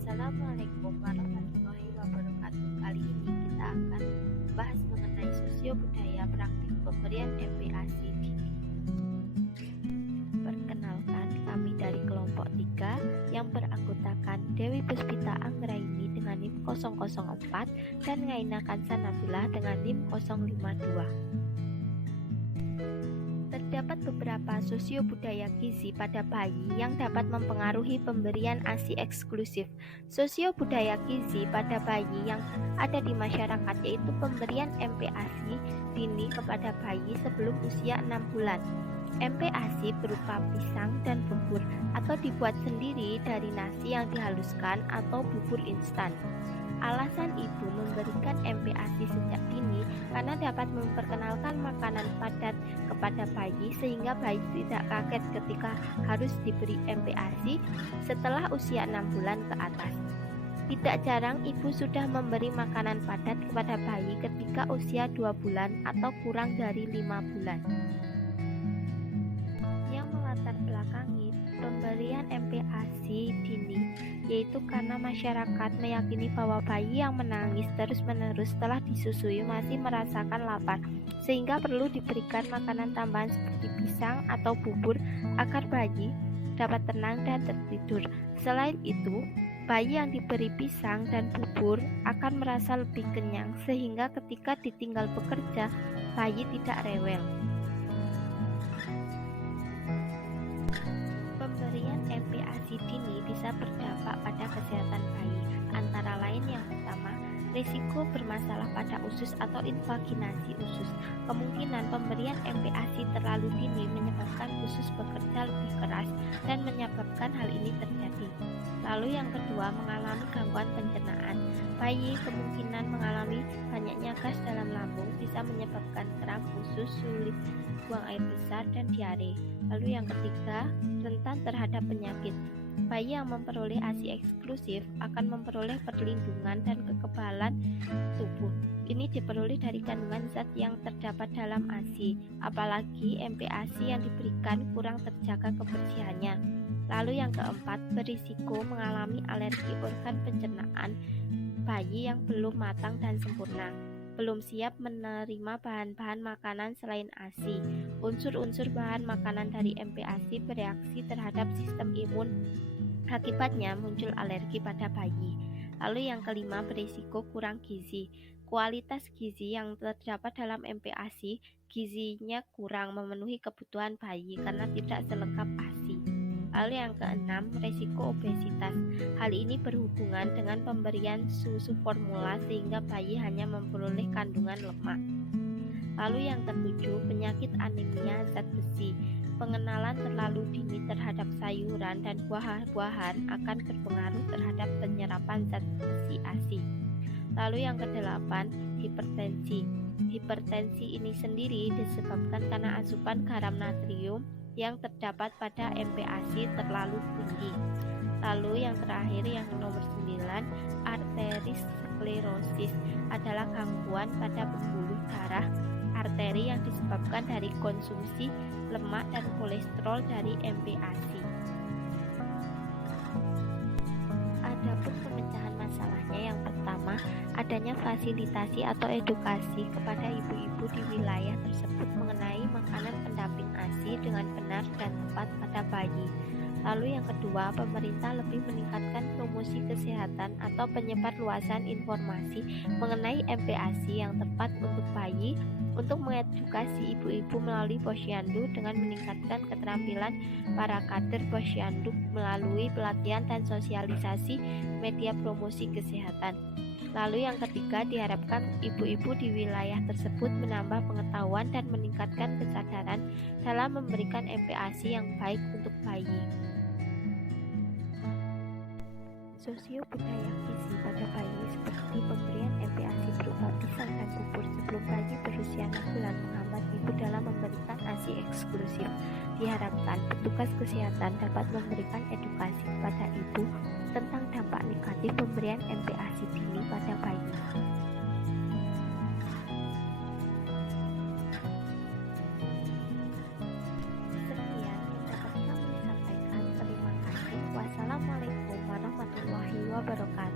Assalamualaikum warahmatullahi wabarakatuh. Kali ini kita akan bahas mengenai sosio-budaya praktik pemberian MPASI dini. Perkenalkan, kami dari kelompok 3 yang beranggotakan Dewi Puspita Anggraini dengan NIM 004 dan Ngaina Kansanabila dengan NIM 052. Terdapat beberapa sosio-budaya gizi pada bayi yang dapat mempengaruhi pemberian ASI eksklusif. Sosio-budaya gizi pada bayi yang ada di masyarakat yaitu pemberian MPASI dini kepada bayi sebelum usia 6 bulan. MPASI berupa pisang dan bubur atau dibuat sendiri dari nasi yang dihaluskan atau bubur instan. Alasan ibu memberikan MPASI sejak dini karena dapat memperkenalkan makanan padat kepada bayi sehingga bayi tidak kaget ketika harus diberi MPASI setelah usia 6 bulan ke atas. Tidak jarang ibu sudah memberi makanan padat kepada bayi ketika usia 2 bulan atau kurang dari 5 bulan. Yang melatar belakangi pemberian MPASI dini yaitu karena masyarakat meyakini bahwa bayi yang menangis terus-menerus setelah disusui masih merasakan lapar, sehingga perlu diberikan makanan tambahan seperti pisang atau bubur agar bayi dapat tenang dan tertidur. Selain itu, bayi yang diberi pisang dan bubur akan merasa lebih kenyang, sehingga ketika ditinggal bekerja, bayi tidak rewel. Pemberian MPASI dini bisa berdampak pada kesehatan bayi, antara lain yang pertama, risiko bermasalah pada usus atau invaginasi usus. Kemungkinan pemberian MPASI terlalu dini menyebabkan usus bekerja lebih keras dan menyebabkan hal ini terjadi. Lalu yang kedua, mengalami gangguan pencernaan. Bayi kemungkinan mengalami banyaknya gas dalam lambung, bisa menyebabkan kram usus, sulit buang air besar, dan diare. Lalu yang ketiga, rentan terhadap penyakit. Bayi yang memperoleh ASI eksklusif akan memperoleh perlindungan dan kekebalan tubuh. Ini diperoleh dari kandungan zat yang terdapat dalam ASI, apalagi MPASI yang diberikan kurang terjaga kebersihannya. Lalu yang keempat, berisiko mengalami alergi organ pencernaan bayi yang belum matang dan sempurna, belum siap menerima bahan-bahan makanan selain ASI. Unsur-unsur bahan makanan dari MPASI bereaksi terhadap sistem imun, akibatnya muncul alergi pada bayi. Lalu yang kelima, berisiko kurang gizi. Kualitas gizi yang terdapat dalam MPASI, gizinya kurang memenuhi kebutuhan bayi karena tidak selengkap ASI. Lalu yang keenam, resiko obesitas. Hal ini berhubungan dengan pemberian susu formula sehingga bayi hanya memperoleh kandungan lemak. Lalu yang ketujuh, penyakit anemia zat besi. Pengenalan terlalu dini terhadap sayuran dan buah-buahan akan berpengaruh terhadap penyerapan zat besi ASI. Lalu yang kedelapan, hipertensi. Hipertensi ini sendiri disebabkan karena asupan garam natrium yang terdapat pada MPASI terlalu tinggi. Lalu yang terakhir, yang nomor 9, arteriosklerosis adalah gangguan pada pembuluh darah arteri yang disebabkan dari konsumsi lemak dan kolesterol dari MPASI. Adapun pemecahan masalahnya, yang pertama, adanya fasilitasi atau edukasi kepada ibu-ibu di wilayah tersebut mengenai makanan pendamping ASI dengan benar dan tepat pada bayi. Lalu yang kedua, pemerintah lebih meningkatkan promosi kesehatan atau penyebarluasan informasi mengenai MPASI yang tepat untuk bayi, untuk mengedukasi ibu-ibu melalui posyandu dengan meningkatkan keterampilan para kader posyandu melalui pelatihan dan sosialisasi media promosi kesehatan. Lalu yang ketiga, diharapkan ibu-ibu di wilayah tersebut menambah pengetahuan dan meningkatkan kesadaran dalam memberikan MPASI yang baik untuk bayi. Sosio budaya gizi pada bayi seperti pemberian MPASI berupa pisang dan bubur sebelum bayi berusia 6 bulan menghambat ibu dalam memberikan ASI eksklusif. Diharapkan petugas kesehatan dapat memberikan edukasi kepada ibu tentang dampak negatif pemberian MPASI dini pada bayi. Sekian yang dapat kami sampaikan. Terima kasih. Wassalamualaikum warahmatullahi wabarakatuh. wabarakatuh.